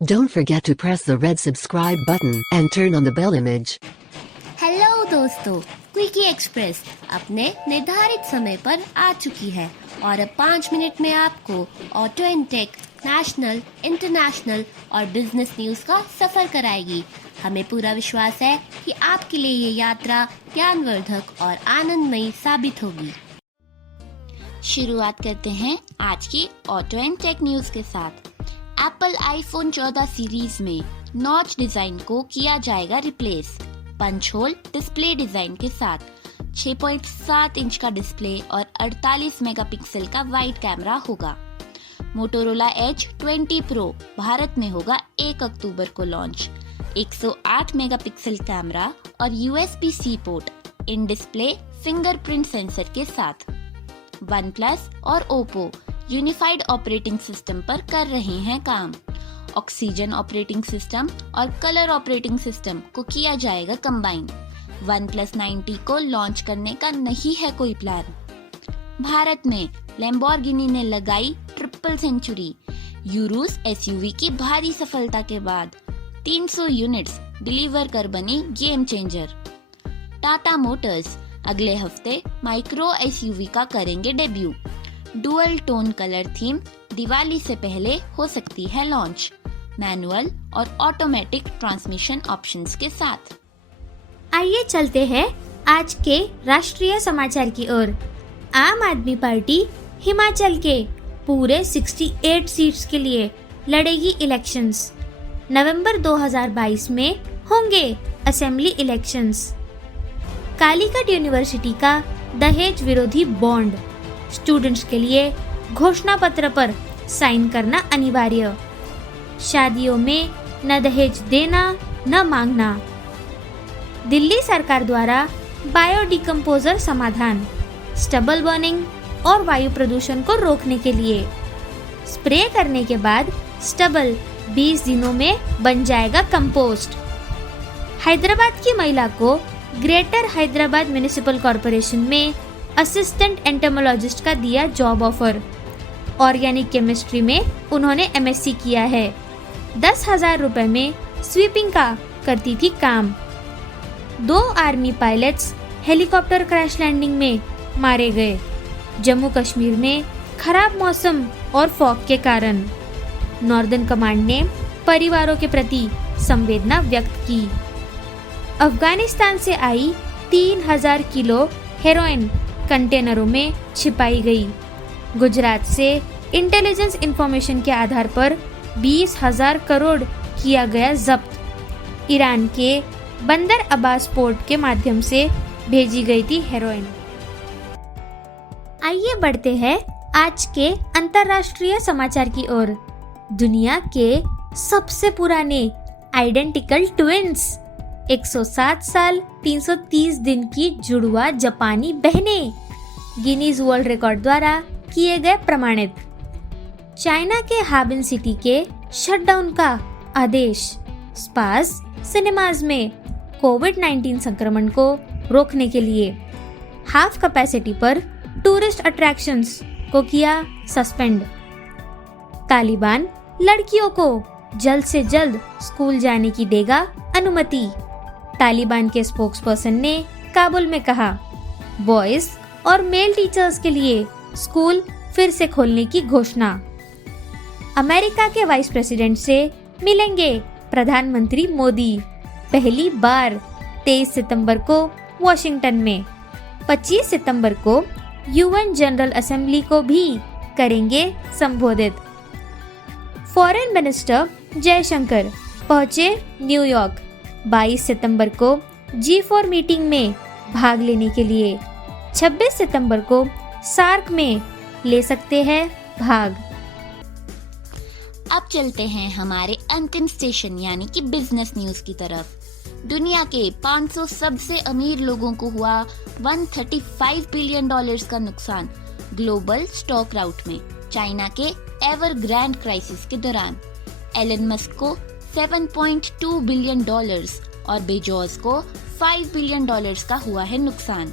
Don't forget to press the red subscribe button and turn on the bell image. Hello दोस्तों, quickie express अपने निर्धारित समय पर आ चुकी है और अब 5 मिनट में आपको auto and tech, national, international और बिजनेस न्यूज का सफर कराएगी। हमें पूरा विश्वास है कि आपके लिए ये यात्रा ज्ञानवर्धक और आनंदमयी साबित होगी। शुरुआत करते हैं आज की ऑटो एंड टेक न्यूज के साथ। एप्पल आईफोन 14 सीरीज में नॉच डिजाइन को किया जाएगा replace. Punch hole display design के साथ 6.7 इंच का डिस्प्ले और 48 मेगापिक्सल का वाइड कैमरा होगा। मोटोरोला एज 20 प्रो भारत में होगा 1 अक्टूबर को लॉन्च। 108 मेगापिक्सल कैमरा और USB-C port in display fingerprint sensor के साथ। OnePlus और Oppo यूनिफाइड ऑपरेटिंग सिस्टम पर कर रहे हैं काम। ऑक्सीजन ऑपरेटिंग सिस्टम और कलर ऑपरेटिंग सिस्टम को किया जाएगा कंबाइन। OnePlus 90 को लॉन्च करने का नहीं है कोई प्लान। भारत में लैम्बोर्गिनी ने लगाई ट्रिपल सेंचुरी। यूरुस SUV की भारी सफलता के बाद 300 यूनिट्स डिलीवर कर बनी गेम चेंजर। टाटा मोटर्स अगले हफ्ते माइक्रो SUV का करेंगे debut. Dual tone colour theme Diwali से पहले हो सकती है लॉन्च। मैनुअल और ऑटोमेटिक ट्रांसमिशन ऑप्शंस के साथ। आइए चलते हैं आज के राष्ट्रीय समाचार की ओर। आम आदमी पार्टी हिमाचल के पूरे 68 सीट्स के लिए लड़ेगी इलेक्शंस। नवंबर 2022 में होंगे असेंबली इलेक्शंस। कालीकट यूनिवर्सिटी का दहेज विरोधी बॉन्ड, स्टूडेंट्स के लिए घोषणा पत्र पर साइन करना अनिवार्य। शादियों में न दहेज देना न मांगना। दिल्ली सरकार द्वारा बायोडिकम्पोजर समाधान, स्टबल बर्निंग और वायु प्रदूषण को रोकने के लिए स्प्रे करने के बाद स्टबल 20 दिनों में बन जाएगा कंपोस्ट। हैदराबाद की महिला को ग्रेटर हैदराबाद म्युनिसिपल कॉरपोरेशन में असिस्टेंट एंटोमोलॉजिस्ट का दिया जॉब ऑफर। ऑर्गेनिक केमिस्ट्री में उन्होंने MSc किया है। 10,000 रुपए में स्वीपिंग का करती थी काम। 2 army pilots helicopter crash landing में मारे गए। जम्मू कश्मीर में खराब मौसम और फॉग के कारण नॉर्दर्न कमांड ने परिवारों के प्रति संवेदना व्यक्त की। अफगानिस्तान से आई 3,000 किलो हेरोइन कंटेनरों में छिपाई गई। गुजरात से इंटेलिजेंस इंफॉर्मेशन के आधार पर 20,000 करोड़ किया गया जब्त। ईरान के बंदर अब्बास पोर्ट के माध्यम से भेजी गई थी हेरोइन। आइए बढ़ते हैं आज के अंतर्राष्ट्रीय समाचार की ओर। दुनिया के सबसे पुराने आइडेंटिकल ट्विन्स, 107 साल 330 दिन की जुड़वा जापानी बहनें गिनीज वर्ल्ड रिकॉर्ड द्वारा किए गए प्रमाणित। चाइना के हार्बिन सिटी के शटडाउन का आदेश। स्पास सिनेमाज में कोविड-19 संक्रमण को रोकने के लिए हाफ कैपेसिटी पर टूरिस्ट अट्रैक्शंस को किया सस्पेंड। तालिबान लड़कियों को जल्द से जल्द स्कूल जाने की देगा अनुमति। तालिबान के स्पोक्सपर्सन ने काबुल में कहा, बॉयज और मेल टीचर्स के लिए स्कूल फिर से खोलने की घोषणा। अमेरिका के वाइस प्रेसिडेंट से मिलेंगे प्रधानमंत्री मोदी पहली बार 23 सितंबर को वॉशिंगटन में। 25 सितंबर को UN जनरल असेंबली को भी करेंगे संबोधित। फॉरेन मिनिस्टर जयशंकर पहुंचे न्यूयॉर्क 22 सितंबर को G4 मीटिंग में भाग लेने के लिए। 26 सितंबर को सार्क में ले सकते हैं भाग। अब चलते हैं हमारे अंतिम स्टेशन यानी कि बिजनेस न्यूज की तरफ। दुनिया के 500 सबसे अमीर लोगों को हुआ $135 बिलियन का नुकसान ग्लोबल स्टॉक राउट में चाइना के एवर ग्रैंड क्राइसिस के दौरान। एलन मस्क को $7.2 बिलियन और बेजोस को $5 बिलियन का हुआ है नुकसान।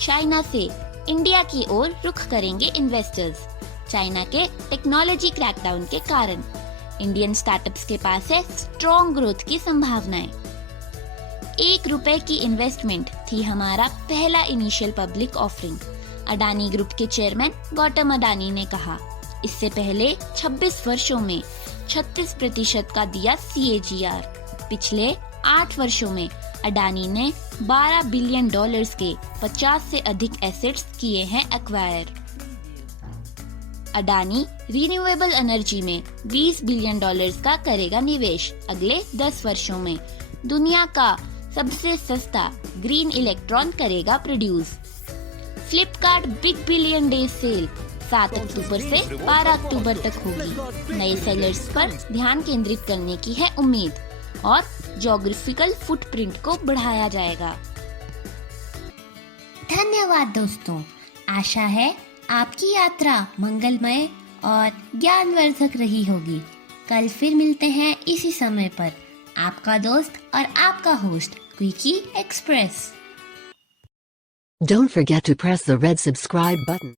चाइना से इंडिया की ओर रुख करेंगे इन्वेस्टर्स। चाइना के टेक्नोलॉजी क्रैकडाउन के कारण इंडियन स्टार्टअप्स के पास है स्ट्रॉन्ग ग्रोथ की संभावनाएं। 1 रुपए की इन्वेस्टमेंट थी हमारा पहला initial public offering, Adani group के चेयरमैन गौतम अडानी ने कहा। इससे पहले 26 वर्षों में 36% का दिया CAGR। पिछले 8 वर्षों में अडानी ने $12 बिलियन के 50 से अधिक एसेट्स किए हैं एक्वायर। अडानी रिन्यूएबल एनर्जी में $20 बिलियन का करेगा निवेश अगले 10 वर्षों में। दुनिया का सबसे सस्ता ग्रीन इलेक्ट्रॉन करेगा produce. Flipkart big billion day sale 7 अक्टूबर से 12 अक्टूबर तक होगी। नए सेलर्स पर ध्यान केंद्रित करने की है उम्मीद और ज्योग्राफिकल फुटप्रिंट को बढ़ाया जाएगा। धन्यवाद दोस्तों, आशा है आपकी यात्रा मंगलमय और ज्ञानवर्धक रही होगी। कल फिर मिलते हैं इसी समय पर, आपका दोस्त और आपका host quickie express. Don't forget to press the red subscribe button.